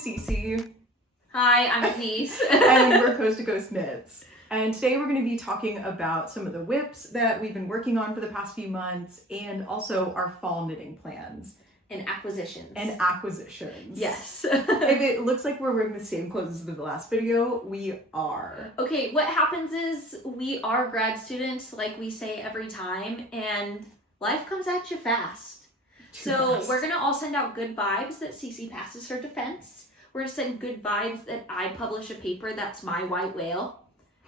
Cece. Hi, I'm Denise. And we're Coast to Coast Knits. And today we're going to be talking about some of the whips that we've been working on for the past few months and also our fall knitting plans. And acquisitions. Yes. If it looks like we're wearing the same clothes as the last video, we are. Okay, what happens is we are grad students, like we say every time, and life comes at you fast. We're going to all send out good vibes that Cece passes her defense. We're going to send good vibes that I publish a paper that's my white whale.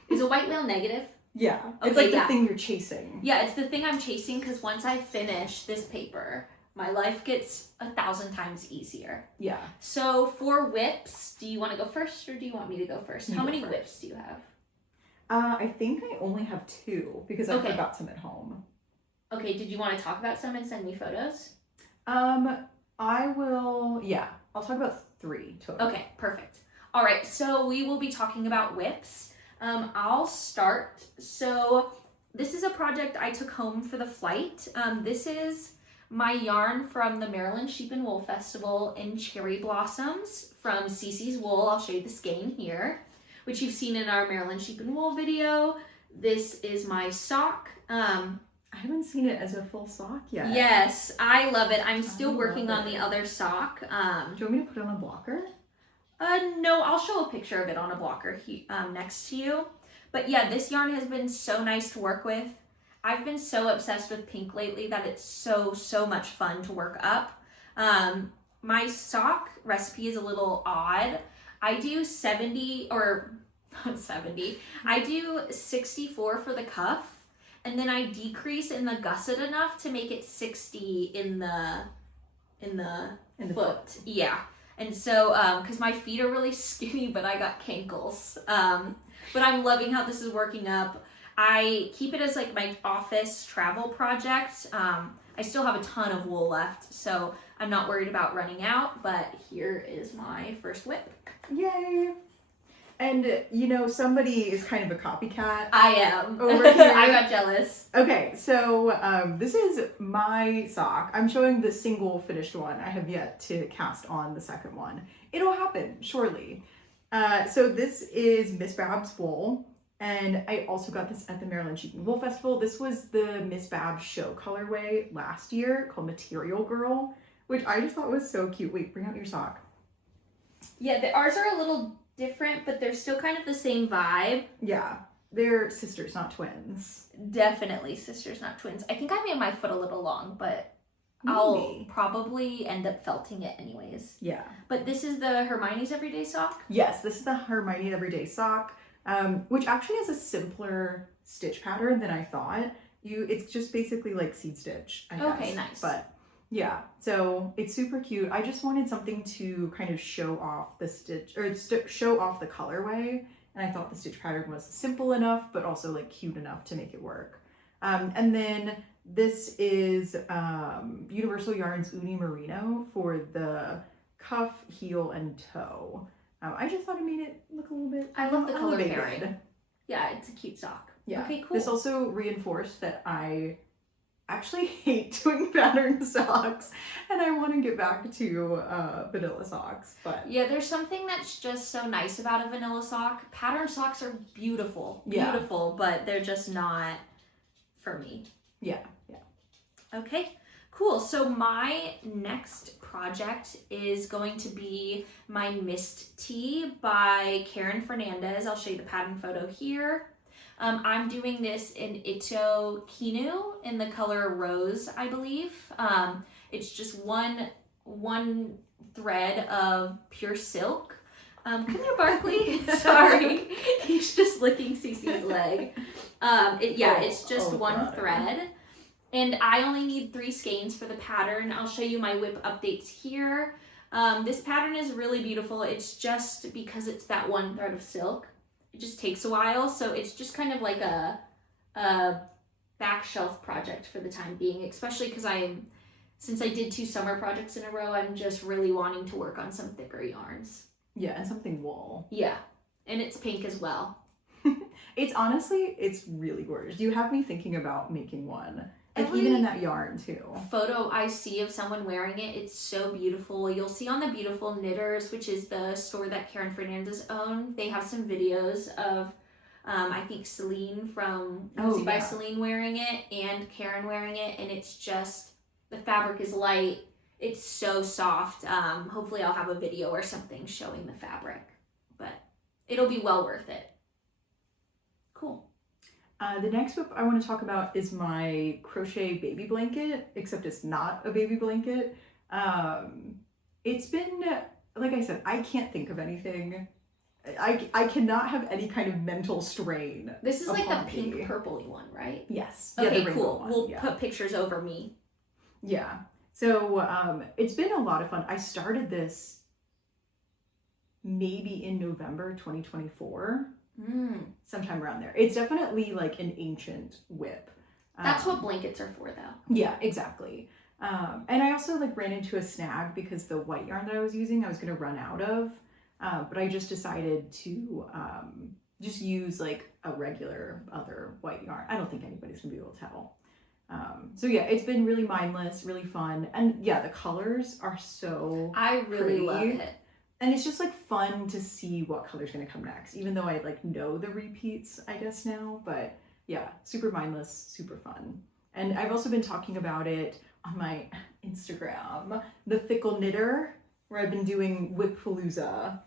Is a white whale negative? Yeah. Okay, it's like the thing you're chasing. Yeah, it's the thing I'm chasing because once I finish this paper, my life gets 1,000 times easier. Yeah. So for whips, do you want to go first or do you want me to go first? How many whips do you have? I think I only have 2 because I forgot some at home. Okay, did you want to talk about some and send me photos? I will, I'll talk about 3 total. Okay, perfect. All right, so we will be talking about whips. I'll start. So this is a project I took home for the flight. This is my yarn from the Maryland Sheep and Wool Festival in Cherry Blossoms from Cece's Wool. I'll show you the skein here, which you've seen in our Maryland Sheep and Wool video. This is my sock. I haven't seen it as a full sock yet. Yes, I love it. I'm still working on the other sock. Do you want me to put it on a blocker? No, I'll show a picture of it on a blocker next to you. But yeah, this yarn has been so nice to work with. I've been so obsessed with pink lately that it's so much fun to work up. My sock recipe is a little odd. I do 70 or not 70. I do 64 for the cuff. And then I decrease in the gusset enough to make it 60 in the foot. Yeah. And so, because my feet are really skinny, but I got cankles. But I'm loving how this is working up. I keep it as like my office travel project. I still have a ton of wool left, so I'm not worried about running out, but here is my first whip. Yay! And, you know, somebody is kind of a copycat. I am. Over here. I got jealous. Okay, so this is my sock. I'm showing the single finished one. I have yet to cast on the second one. It'll happen, surely. So this is Miss Bab's wool. And I also got this at the Maryland Sheep and Wool Festival. This was the Miss Bab show colorway last year called Material Girl, which I just thought was so cute. Wait, bring out your sock. Yeah, ours are a little different, but they're still kind of the same vibe. Yeah, they're sisters, not twins. Definitely sisters, not twins. I think I made my foot a little long, but Maybe. I'll probably end up felting it anyways. Yeah. But this is the Hermione's Everyday Sock? Yes, this is the Hermione Everyday Sock, which actually has a simpler stitch pattern than I thought. It's just basically like seed stitch, I guess. Okay, nice. But yeah, so it's super cute. I just wanted something to kind of show off the stitch, or show off the colorway, and I thought the stitch pattern was simple enough, but also like cute enough to make it work. And then this is Universal Yarns Uni Merino for the cuff, heel, and toe. I just thought it made it look a little bit I love the color elevated. pairing. Yeah, it's a cute sock. Yeah. Okay, cool. This also reinforced that I actually hate doing pattern socks, and I want to get back to vanilla socks. But yeah, there's something that's just so nice about a vanilla sock. Pattern socks are beautiful, but they're just not for me. Yeah. Okay, cool. So my next project is going to be my Mist Tee by Karin Fernandez. I'll show you the pattern photo here. I'm doing this in Ito Kinu in the color Rose, I believe. It's just one thread of pure silk. Come here, Barkley. Sorry. He's just licking Cece's leg. It's just one thread. And I only need 3 skeins for the pattern. I'll show you my whip updates here. This pattern is really beautiful. It's just because it's that one thread of silk. It just takes a while, so it's just kind of like a back shelf project for the time being, especially because since I did 2 summer projects in a row, I'm just really wanting to work on some thicker yarns. Yeah, and something wool. Yeah, and it's pink as well. It's honestly really gorgeous. You have me thinking about making one. Like even in that yarn too. Photo I see of someone wearing it, it's so beautiful. You'll see on the Beautiful Knitters, which is the store that Karin Fernandez owned, they have some videos of I think Celine from Lucy by Celine wearing it and Karin wearing it, and it's just, the fabric is light. It's so soft. Hopefully I'll have a video or something showing the fabric, but it'll be well worth it. Cool. The next whip I want to talk about is my crochet baby blanket, except it's not a baby blanket. It's been, like I said, I can't think of anything. I cannot have any kind of mental strain. This is like the pink purpley one, right? Yes. Okay, cool. We'll put pictures over me. Yeah. So it's been a lot of fun. I started this maybe in November 2024. Sometime around there. It's definitely like an ancient whip. That's what blankets are for, though. Yeah, exactly. And I also like ran into a snag because the white yarn that I was using, I was going to run out of. But I just decided to just use like a regular other white yarn. I don't think anybody's going to be able to tell. So yeah, it's been really mindless, really fun. And yeah, the colors are so I really love it. And it's just like fun to see what color's gonna come next, even though I like know the repeats, I guess now, but yeah, super mindless, super fun. And I've also been talking about it on my Instagram, the Fickle Knitter, where I've been doing Whippalooza.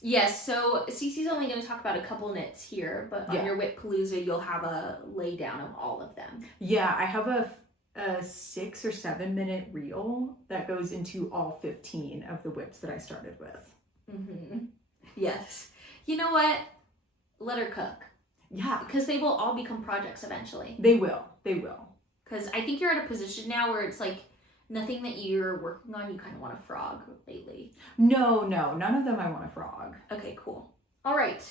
Yes, so Cece's only going to talk about a couple knits here, but on your Whippalooza, you'll have a lay down of all of them. Yeah, I have a 6 or 7 minute reel that goes into all 15 of the whips that I started with. Yes. You know what? Let her cook. Yeah. Because they will all become projects eventually. They will. They will. Because I think you're at a position now where it's like nothing that you're working on, you kind of want to frog lately. No, none of them I want to frog. Okay, cool. All right.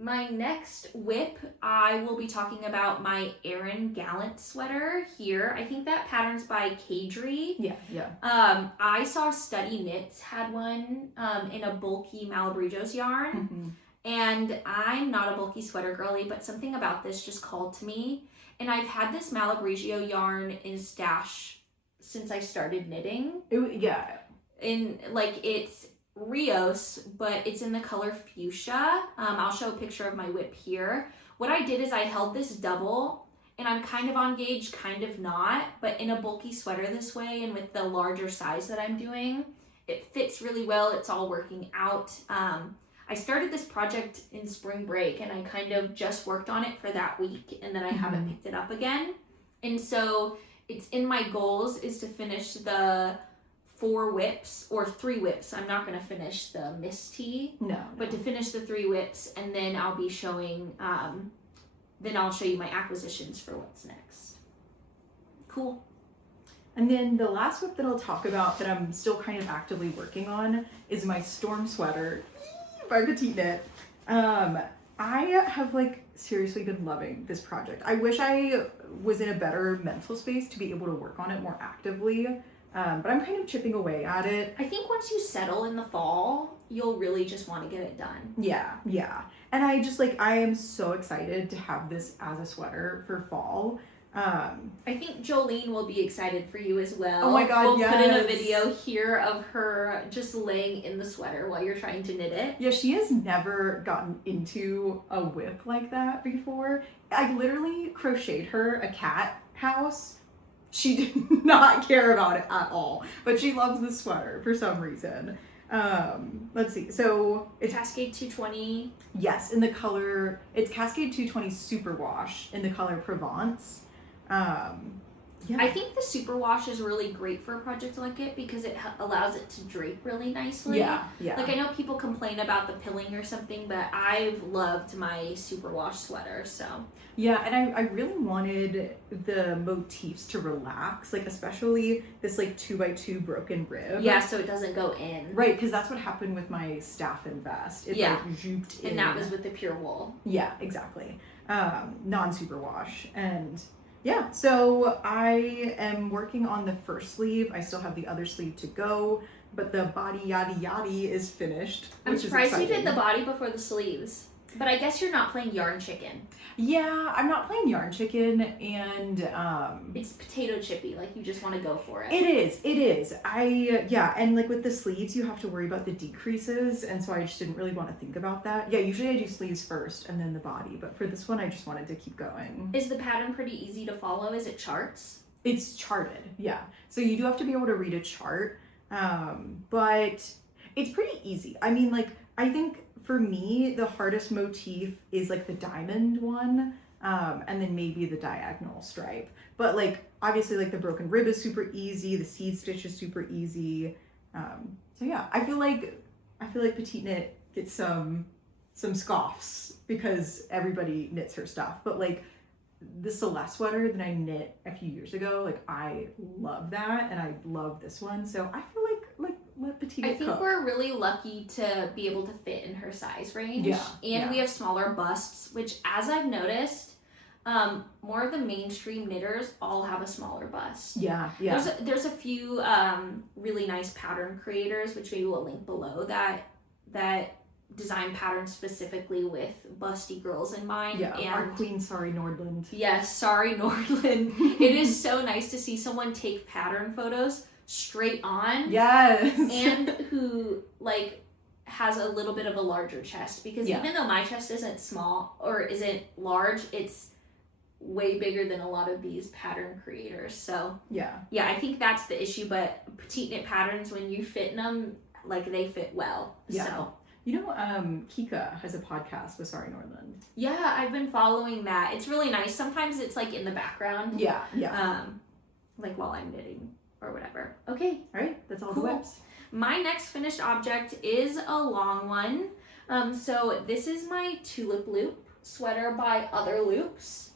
My next whip, I will be talking about my Aran Gallant sweater here. I think that pattern's by Caidree. Yeah. I saw Study Knits had one in a bulky Malabrijos yarn. And I'm not a bulky sweater girly, but something about this just called to me. And I've had this Malabrigio yarn in stash since I started knitting. In like it's Rios, but it's in the color fuchsia. I'll show a picture of my whip here. What I did is I held this double, and I'm kind of on gauge, kind of not, but in a bulky sweater this way, and with the larger size that I'm doing, it fits really well. It's all working out. I started this project in spring break, and I kind of just worked on it for that week, and then I haven't picked it up again. And so it's in my goals is to finish the 4 whips or 3 whips. I'm not going to finish the Miss T. No. But to finish the 3 whips, and then I'll be showing, then I'll show you my acquisitions for what's next. Cool. And then the last whip that I'll talk about that I'm still kind of actively working on is my Storm Sweater by Petite Knit. I have like seriously been loving this project. I wish I was in a better mental space to be able to work on it more actively. But I'm kind of chipping away at it. I think once you settle in the fall, you'll really just want to get it done. Yeah. And I just like, I am so excited to have this as a sweater for fall. I think Jolene will be excited for you as well. Oh my god, We'll put in a video here of her just laying in the sweater while you're trying to knit it. Yeah, she has never gotten into a whip like that before. I literally crocheted her a cat house. She did not care about it at all, but she loves the sweater for some reason. Let's see. So it's Cascade 220. Yes, in the color, it's Cascade 220 Superwash in the color Provence. I think the superwash is really great for a project like it because it allows it to drape really nicely. Yeah. Like I know people complain about the pilling or something, but I've loved my superwash sweater, so. Yeah, and I really wanted the motifs to relax, like especially this like 2x2 broken rib. Yeah, so it doesn't go in. Right, because that's what happened with my staff and vest. It like zooped in. And that was with the pure wool. Yeah, exactly. Non-superwash. And yeah, so I am working on the first sleeve. I still have the other sleeve to go, but the body yaddy yaddy is finished. I'm surprised you did the body before the sleeves. But I guess you're not playing yarn chicken. Yeah, I'm not playing yarn chicken, and it's potato chippy, like you just want to go for it. It is. And like with the sleeves, you have to worry about the decreases, and so I just didn't really want to think about that. Yeah, usually I do sleeves first and then the body, but for this one I just wanted to keep going. Is the pattern pretty easy to follow? Is it charts? It's charted, yeah. So you do have to be able to read a chart, but it's pretty easy. I mean, like, I think for me, the hardest motif is like the diamond one, and then maybe the diagonal stripe. But like, obviously, like the broken rib is super easy. The seed stitch is super easy. So yeah, I feel like Petite Knit gets some scoffs because everybody knits her stuff. But like the Celeste sweater that I knit a few years ago, like I love that, and I love this one. So I feel like let Petite I think cook. We're really lucky to be able to fit in her size range. Yeah, and we have smaller busts, which, as I've noticed, more of the mainstream knitters all have a smaller bust. Yeah. There's a few really nice pattern creators, which maybe we'll link below, that design patterns specifically with busty girls in mind. Yeah, and our queen Sari Nordlund. Yes, Sari Nordlund. It is so nice to see someone take pattern photos straight on. Yes. And who like has a little bit of a larger chest, because even though my chest isn't small or isn't large, it's way bigger than a lot of these pattern creators. So yeah, I think that's the issue. But Petite Knit patterns, when you fit in them, like they fit well. Yeah. So you know, Kika has a podcast with Sari Nordlund. Yeah, I've been following that. It's really nice. Sometimes it's like in the background. Yeah. Like while I'm knitting or whatever. Okay. All right. That's all Cool. the whips. My next finished object is a long one. So this is my Tulip loop sweater by Other Loops.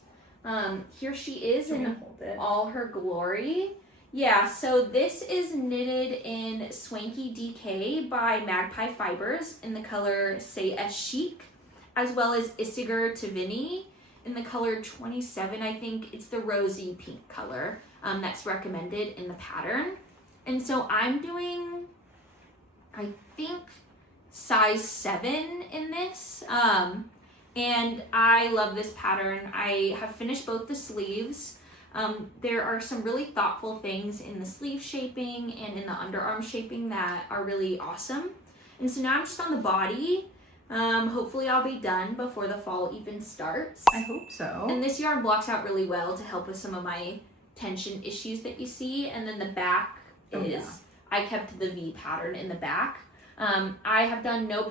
Here she is in all her glory. Yeah, so this is knitted in Swanky DK by Magpie Fibers in the color Say Es Chic, as well as Isiger Tivini in the color 27. I think it's the rosy pink color that's recommended in the pattern. And so I'm doing, I think, size 7 in this. And I love this pattern. I have finished both the sleeves. There are some really thoughtful things in the sleeve shaping and in the underarm shaping that are really awesome. And so now I'm just on the body. Hopefully I'll be done before the fall even starts. I hope so. And this yarn blocks out really well to help with some of my tension issues that you see. And then the back I kept the V pattern in the back. I have done no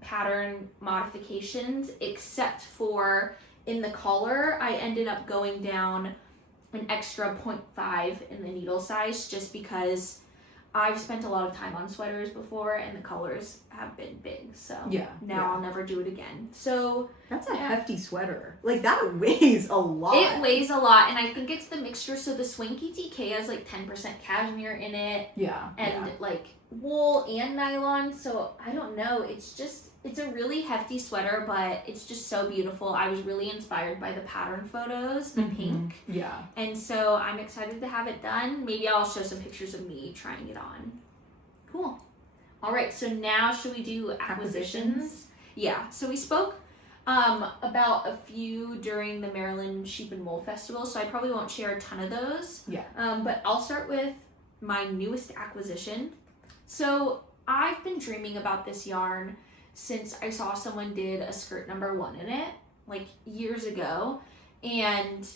pattern modifications except for in the collar. I ended up going down an extra 0.5 in the needle size just because I've spent a lot of time on sweaters before and the colors have been big. So I'll never do it again. So that's a hefty sweater. Like that weighs a lot. It weighs a lot, and I think it's the mixture. So the Swanky DK has like 10% cashmere in it. Yeah. And like wool and nylon. So I don't know. It's a really hefty sweater, but it's just so beautiful. I was really inspired by the pattern photos, the pink. Yeah. And so I'm excited to have it done. Maybe I'll show some pictures of me trying it on. Cool. All right, so now should we do acquisitions? Yeah, so we spoke about a few during the Maryland Sheep and Wool Festival, so I probably won't share a ton of those. Yeah. But I'll start with my newest acquisition. So I've been dreaming about this yarn since I saw someone did a skirt number 1 in it, like years ago. And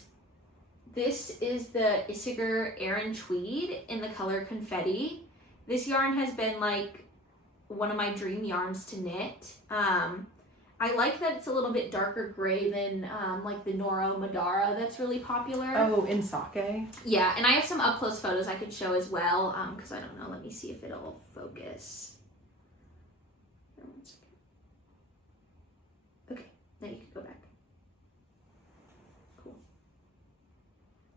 this is the Isiger Aran Tweed in the color Confetti. This yarn has been like one of my dream yarns to knit. I like that it's a little bit darker gray than like the Noro Madara that's really popular. Oh, in sake? Yeah, and I have some up close photos I could show as well, because I don't know. Let me see if it'll focus. Then you can go back. Cool.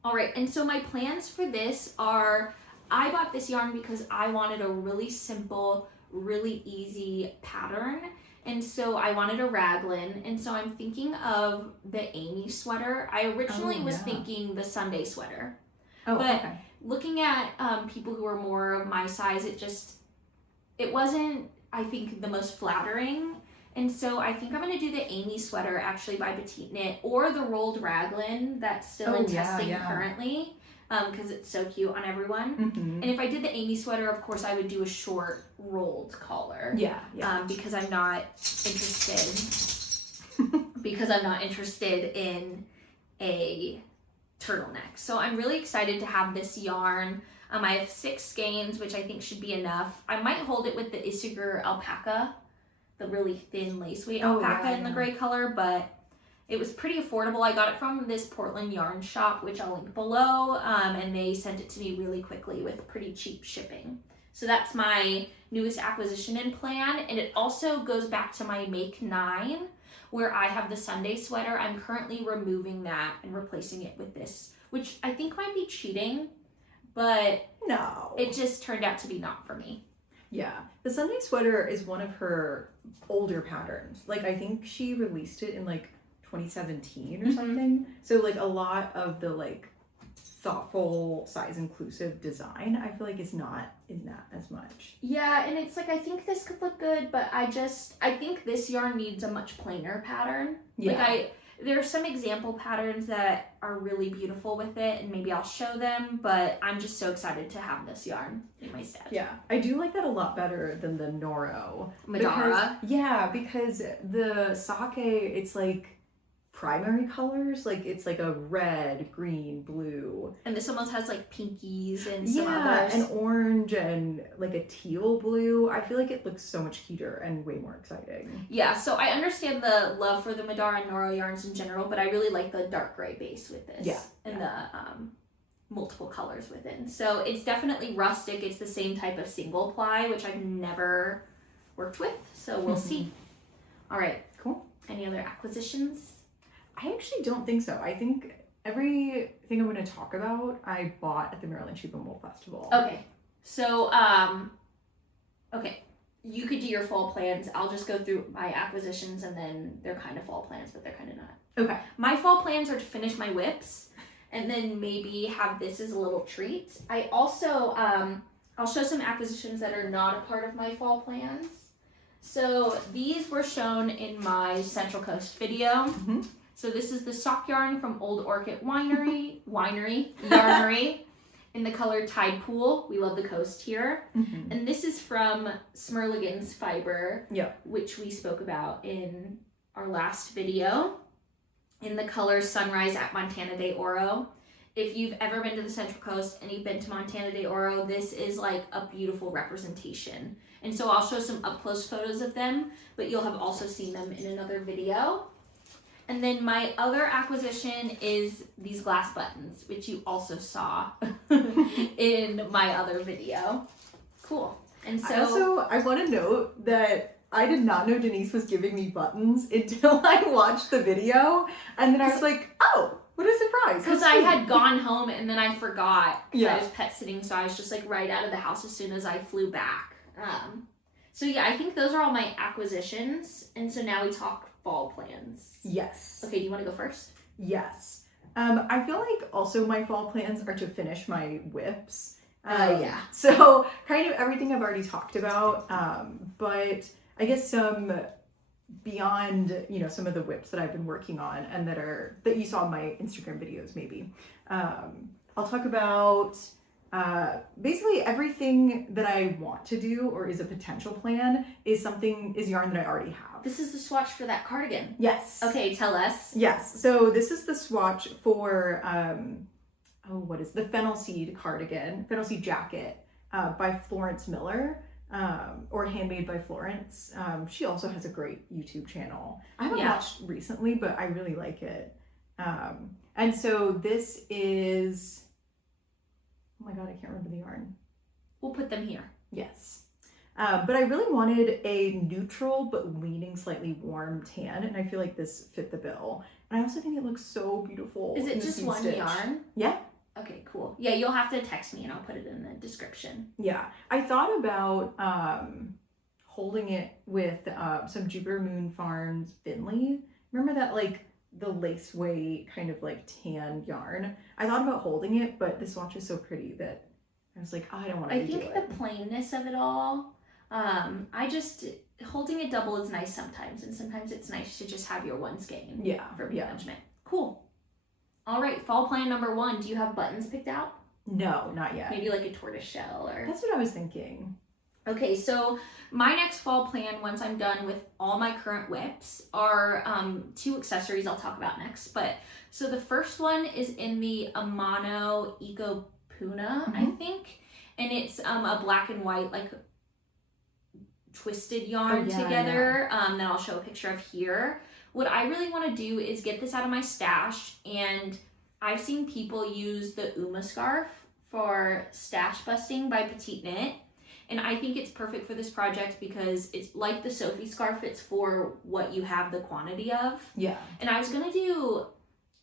All right, and so my plans for this are, I bought this yarn because I wanted a really simple, really easy pattern. And so I wanted a raglan. And so I'm thinking of the Amy sweater. I originally was thinking the Sunday sweater. Oh, but okay. Looking at people who are more of my size, it wasn't, I think, the most flattering. And so I think I'm going to do the Amy sweater actually by Petite Knit, or the rolled Raglan that's still in testing currently, because it's so cute on everyone. And if I did the Amy sweater, of course I would do a short rolled collar. Because I'm not interested in a turtleneck. So I'm really excited to have this yarn. I have 6 skeins, which I think should be enough. I might hold it with the Isugur alpaca, the really thin lace weight alpaca in the gray color, but it was pretty affordable. I got it from this Portland yarn shop, which I'll link below, and they sent it to me really quickly with pretty cheap shipping. So that's my newest acquisition and plan, and it also goes back to my Make 9, where I have the Sunday sweater. I'm currently removing that and replacing it with this, which I think might be cheating, but no, it just turned out to be not for me. Yeah, the Sunday sweater is one of her older patterns. Like, I think she released it in like 2017 or something. So like a lot of the like thoughtful size inclusive design, I feel like is not in that as much. Yeah, and it's like, I think this could look good, but I think this yarn needs a much plainer pattern. Like there are some example patterns that are really beautiful with it, and maybe I'll show them, but I'm just so excited to have this yarn in my stead. Yeah, I do like that a lot better than the Noro. Madara. Because the sake, it's like primary colors, like it's like a red, green, blue, and this almost has like pinkies and some others, and orange and like a teal blue. I feel like it looks so much cuter and way more exciting. Yeah, so I understand the love for the Madara and Noro yarns in general, but I really like the dark gray base with this and the multiple colors within. So it's definitely rustic. It's the same type of single ply, which I've never worked with, so we'll see. All right, cool. Any other acquisitions? I actually don't think so. I think everything I'm going to talk about, I bought at the Maryland Sheep and Wool Festival. Okay. So, you could do your fall plans. I'll just go through my acquisitions, and then they're kind of fall plans, but they're kind of not. Okay. My fall plans are to finish my whips, and then maybe have this as a little treat. I also, I'll show some acquisitions that are not a part of my fall plans. So these were shown in my Central Coast video. So this is the sock yarn from Old Orchid Yarnery in the color Tide Pool. We love the coast here. And this is from Smerligan's fiber, which we spoke about in our last video, in the color Sunrise at Montana de Oro. If you've ever been to the Central Coast and you've been to Montana de Oro, this is like a beautiful representation. And so I'll show some up close photos of them, but you'll have also seen them in another video. And then my other acquisition is these glass buttons, which you also saw in my other video. Cool. And so I want to note that I did not know Denise was giving me buttons until I watched the video. And then I was like, oh, what a surprise. Because I had gone home and then I forgot, because I was pet sitting. So I was just like right out of the house as soon as I flew back. So yeah, I think those are all my acquisitions. And so now we talk fall plans. Yes. Okay, do you want to go first? Yes. I feel like also my fall plans are to finish my whips. So kind of everything I've already talked about, but I guess some beyond, some of the whips that I've been working on and that you saw in my Instagram videos maybe. I'll talk about basically everything that I want to do or is a potential plan is yarn that I already have. This is the swatch for that cardigan. Yes. Okay, tell us. Yes. So this is the swatch for the Fennel Seed cardigan, Fennel Seed jacket by Florence Miller, or Handmade by Florence. She also has a great YouTube channel. I haven't watched recently, but I really like it. And so this is, oh my God, I can't remember the yarn. We'll put them here. Yes. But I really wanted a neutral but leaning slightly warm tan, and I feel like this fit the bill. And I also think it looks so beautiful. Is it just one yarn? Yeah. Okay, cool. Yeah, you'll have to text me and I'll put it in the description. Yeah. I thought about holding it with some Jupiter Moon Farms Finley. Remember that like the lace weight kind of like tan yarn? I thought about holding it, but the swatch is so pretty that I was like, I don't want to do it. I think the plainness of it all, holding it double is nice sometimes, and sometimes it's nice to just have your one skein for management. Cool. All right, fall plan number 1. Do you have buttons picked out? No, not yet. Maybe like a tortoise shell or... That's what I was thinking. Okay, so my next fall plan, once I'm done with all my current whips, are 2 accessories I'll talk about next. But so the first one is in the Amano Eco Puna, I think, and it's a black and white like twisted yarn together that I'll show a picture of here. What I really want to do is get this out of my stash, and I've seen people use the Uma scarf for stash busting by Petite Knit. And I think it's perfect for this project because it's like the Sophie scarf, it's for what you have the quantity of. Yeah. And I was going to do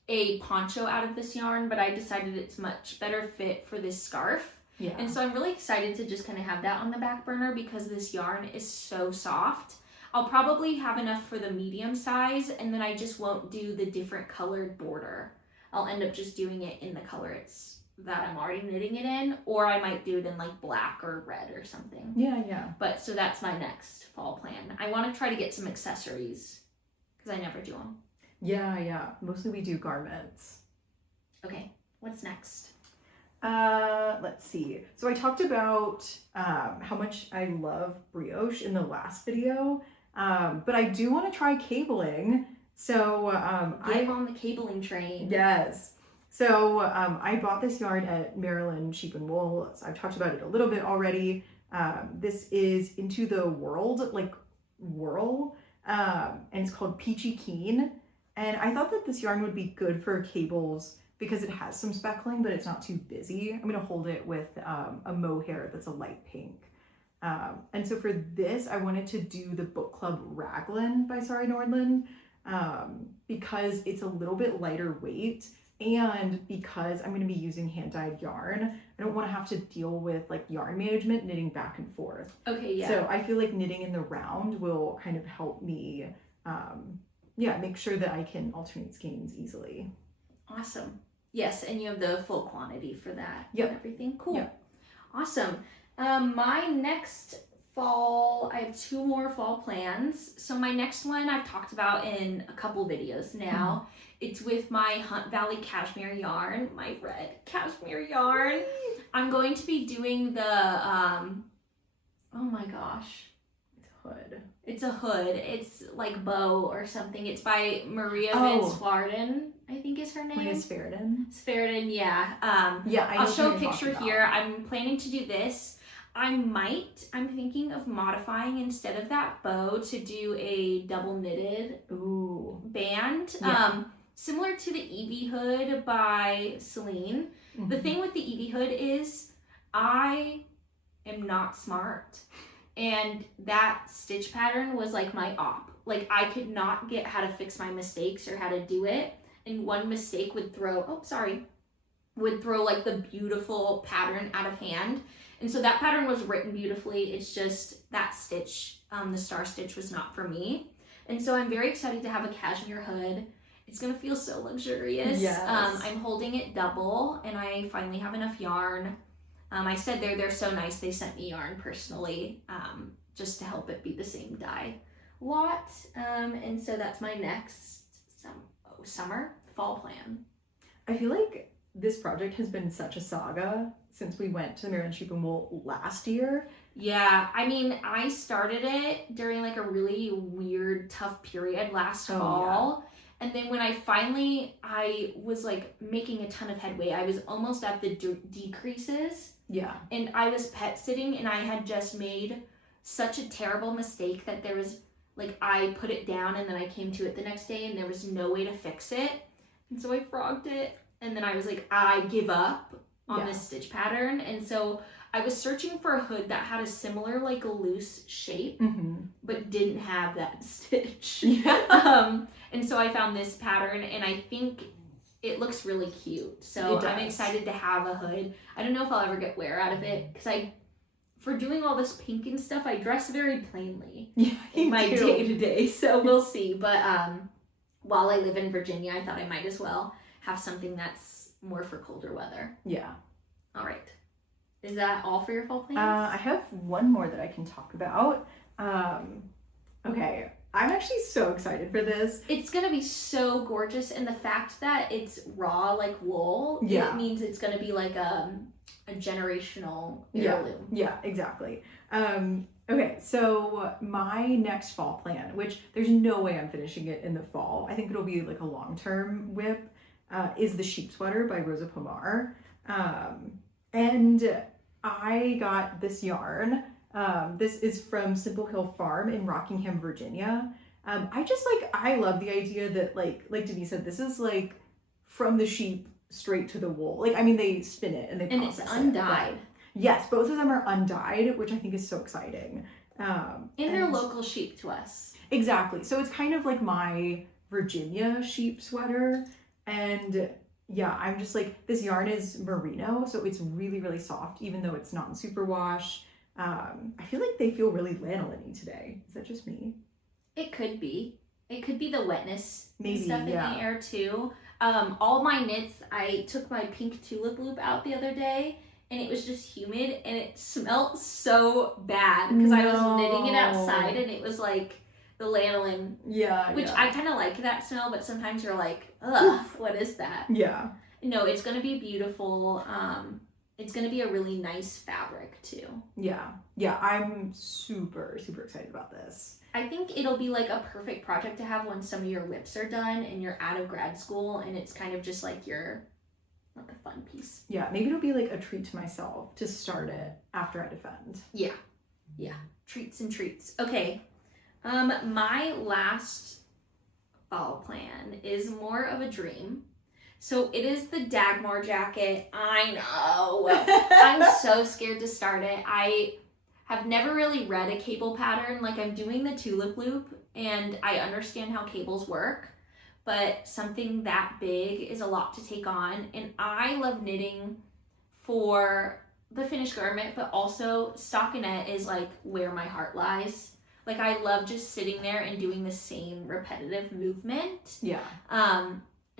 a poncho out of this yarn, but I decided it's much better fit for this scarf. Yeah. And so I'm really excited to just kind of have that on the back burner because this yarn is so soft. I'll probably have enough for the medium size, and then I just won't do the different colored border. I'll end up just doing it in the color that I'm already knitting it in, or I might do it in like black or red or something. Yeah. But so that's my next fall plan. I want to try to get some accessories because I never do them. Yeah. Mostly we do garments. Okay, what's next? Let's see. So I talked about how much I love brioche in the last video, but I do want to try cabling. So Get on the cabling train. Yes. So I bought this yarn at Maryland Sheep and Wool. So I've talked about it a little bit already. This is Into the World, like whirl, and it's called Peachy Keen. And I thought that this yarn would be good for cables because it has some speckling, but it's not too busy. I'm gonna hold it with a mohair that's a light pink. And so for this, I wanted to do the Bookclub Raglan by Sari Nordlund because it's a little bit lighter weight, and because I'm going to be using hand-dyed yarn, I don't want to have to deal with like yarn management, knitting back and forth. Okay, yeah. So I feel like knitting in the round will kind of help me, make sure that I can alternate skeins easily. Awesome. Yes, and you have the full quantity for that. Yep. And everything. Cool. Yep. Awesome. My next fall, I have 2 more fall plans. So my next one I've talked about in a couple videos now. It's with my Hunt Valley cashmere yarn, my red cashmere yarn. I'm going to be doing the, oh my gosh. Hood. It's a hood. It's like bow or something. It's by Maria Oh. Van Swarden, I think is her name. Maria Sferden. Sferden, yeah. I'll show a picture here. I'm planning to do this. I'm thinking of modifying instead of that bow to do a double knitted band. Yeah. Similar to the Evie hood by Celine. Mm-hmm. The thing with the Evie hood is I am not smart. And that stitch pattern was like my op. Like I could not get how to fix my mistakes or how to do it. And one mistake would throw like the beautiful pattern out of hand. And so that pattern was written beautifully. It's just that stitch, the star stitch was not for me. And so I'm very excited to have a cashmere hood. It's gonna feel so luxurious. Yes. I'm holding it double and I finally have enough yarn. I said they're so nice. They sent me yarn personally, just to help it be the same dye lot. And so that's my next fall plan. I feel like this project has been such a saga since we went to the Maryland Sheep and Wool last year. Yeah, I mean, I started it during like a really weird, tough period last fall. Yeah. And then when I was like making a ton of headway. I was almost at the decreases. Yeah. And I was pet sitting and I had just made such a terrible mistake that there was like, I put it down and then I came to it the next day and there was no way to fix it. And so I frogged it. And then I was like, I give up on this stitch pattern. And so I was searching for a hood that had a similar like loose shape, but didn't have that stitch. Yeah. And so I found this pattern and I think it looks really cute. So I'm excited to have a hood. I don't know if I'll ever get wear out of it because for doing all this pink and stuff, I dress very plainly in my day-to-day. So we'll see. But while I live in Virginia, I thought I might as well have something that's more for colder weather. Yeah. All right. Is that all for your fall plans? I have one more that I can talk about. Okay, I'm actually so excited for this. It's gonna be so gorgeous, and the fact that it's raw like wool, it means it's gonna be like a generational heirloom. Yeah, exactly. Okay, so my next fall plan, which there's no way I'm finishing it in the fall, I think it'll be like a long-term whip, is the sheep sweater by Rosa Pomar. And I got this yarn. This is from Simple Hill Farm in Rockingham, Virginia. I love the idea that like Denise said, this is like from the sheep straight to the wool. Like, I mean, they spin it and they process it. And it's undyed. Yes, both of them are undyed, which I think is so exciting. And they're local sheep to us. Exactly. So it's kind of like my Virginia sheep sweater. And yeah, I'm just like, this yarn is merino, so it's really, really soft, even though it's not in superwash. I feel like they feel really lanolin-y today. Is that just me? It could be. It could be the wetness Maybe, stuff in the air too. All my knits, I took my pink tulip loop out the other day, and it was just humid, and it smelled so bad because I was knitting it outside, and it was like the lanolin. Yeah. Which I kind of like that smell, but sometimes you're like, ugh, what is that? Yeah. No, it's gonna be beautiful. It's gonna be a really nice fabric too. Yeah. I'm super, super excited about this. I think it'll be like a perfect project to have when some of your whips are done and you're out of grad school, and it's kind of just like like a fun piece. Yeah, maybe it'll be like a treat to myself to start it after I defend. Yeah. Treats and treats. Okay. My last fall plan is more of a dream. So it is the Dagmar jacket. I know. I'm so scared to start it. I have never really read a cable pattern. Like, I'm doing the tulip loop and I understand how cables work, but something that big is a lot to take on. And I love knitting for the finished garment, but also stockinette is like where my heart lies. Like, I love just sitting there and doing the same repetitive movement. Yeah.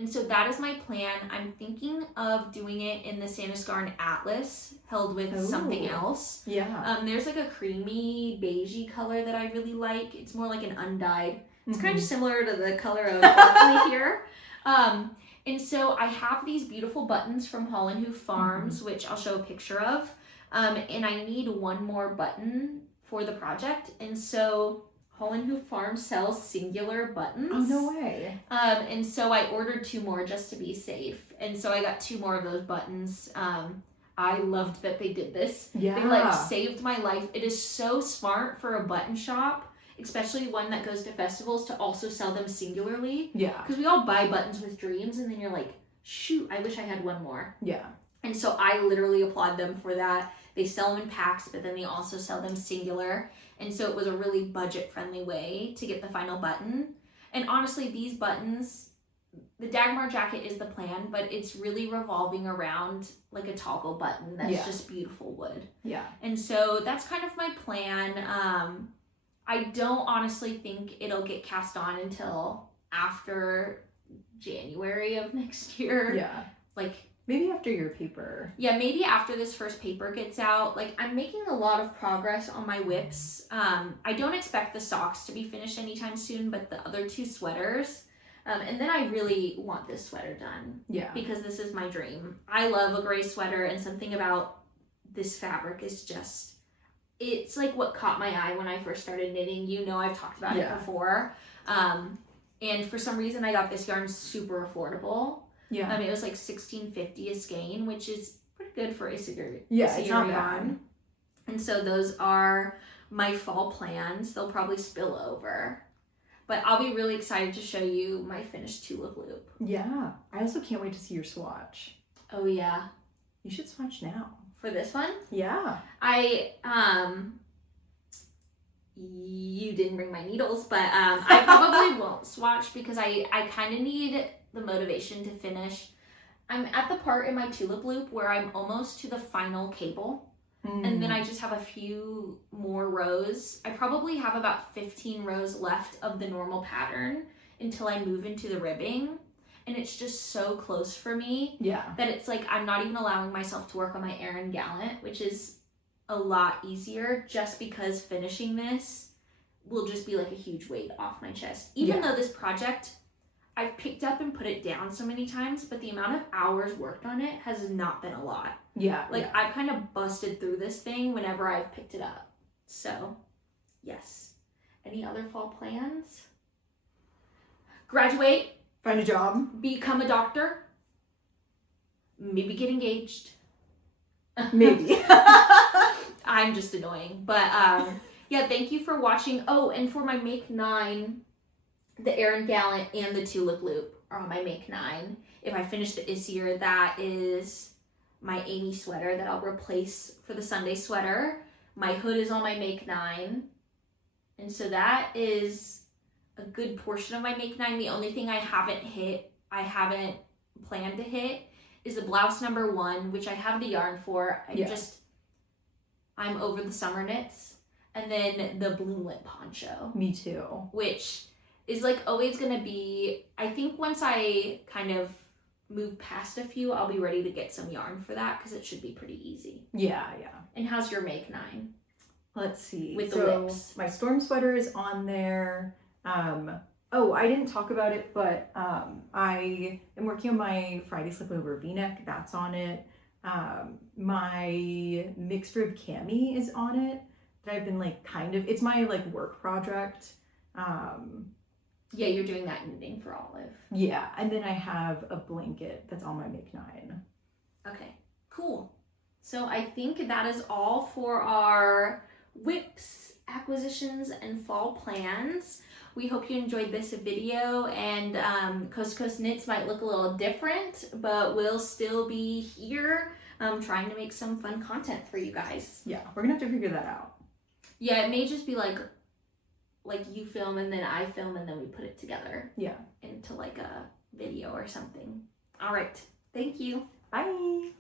And so that is my plan. I'm thinking of doing it in the Sandisgarn Atlas, held with something else. Yeah. There's like a creamy beigey color that I really like. It's more like an undyed. It's kind of similar to the color of Berkeley here. And so I have these beautiful buttons from Holland Hoof Farms, which I'll show a picture of. And I need one more button for the project. And so Holland Hoof Farms sells singular buttons. Oh, no way. And so I ordered 2 more just to be safe. And so I got 2 more of those buttons. I loved that they did this. Yeah. They like saved my life. It is so smart for a button shop, especially one that goes to festivals, to also sell them singularly. Yeah. Because we all buy buttons with dreams, and then you're like, shoot, I wish I had one more. Yeah. And so I literally applaud them for that. They sell them in packs, but then they also sell them singular. And so it was a really budget-friendly way to get the final button. And honestly, these buttons, the Dagmar jacket is the plan, but it's really revolving around like a toggle button that's just beautiful wood. Yeah. And so that's kind of my plan. I don't honestly think it'll get cast on until after January of next year. Yeah. Like, maybe after your paper. Yeah, maybe after this first paper gets out. Like, I'm making a lot of progress on my whips. I don't expect the socks to be finished anytime soon, but the other 2 sweaters. And then I really want this sweater done. Yeah. Because this is my dream. I love a gray sweater, and something about this fabric is just, it's like what caught my eye when I first started knitting. You know, I've talked about it before. And for some reason, I got this yarn super affordable. Yeah. It was like $16.50 a skein, which is pretty good for a cigarette. Yeah, it's not bad. And so those are my fall plans. They'll probably spill over. But I'll be really excited to show you my finished tulip loop. Yeah. I also can't wait to see your swatch. Oh, yeah. You should swatch now. For this one? Yeah. You didn't bring my needles, but I probably won't swatch because I kind of need the motivation to finish. I'm at the part in my tulip loop where I'm almost to the final cable, and then I just have a few more rows. I probably have about 15 rows left of the normal pattern until I move into the ribbing, and it's just so close for me that it's like I'm not even allowing myself to work on my Aran Gallant, which is a lot easier just because finishing this will just be like a huge weight off my chest. Even though this project, I've picked up and put it down so many times, but the amount of hours worked on it has not been a lot. Yeah. Like, I've kind of busted through this thing whenever I've picked it up. So, yes. Any other fall plans? Graduate. Find a job. Become a doctor. Maybe get engaged. Maybe. I'm just annoying. But, yeah, thank you for watching. Oh, and for my Make 9, the Aran Gallant and the Tulip Loop are on my Make 9. If I finish the Issier, that is my Amy sweater that I'll replace for the Sunday sweater. My hood is on my Make 9. And so that is a good portion of my Make 9. The only thing I haven't planned to hit is the blouse number 1, which I have the yarn for. I'm over the summer knits. And then the bloomlet poncho. Me too. Which is like always gonna be, I think once I kind of move past a few, I'll be ready to get some yarn for that because it should be pretty easy. Yeah. And how's your Make 9? Let's see. With the lips. My storm sweater is on there. Oh, I didn't talk about it, but I am working on my Friday slipover V-neck. That's on it. My mixed rib cami is on it. That I've been like it's my like work project. Yeah, you're doing that knitting for Olive. Yeah, and then I have a blanket that's on my Make 9. Okay, cool. So I think that is all for our whips, acquisitions, and fall plans. We hope you enjoyed this video, and Coast to Coast Knits might look a little different, but we'll still be here trying to make some fun content for you guys. Yeah, we're gonna have to figure that out. Yeah, it may just be like you film and then I film and then we put it together. Yeah. Into like a video or something. All right. Thank you. Bye.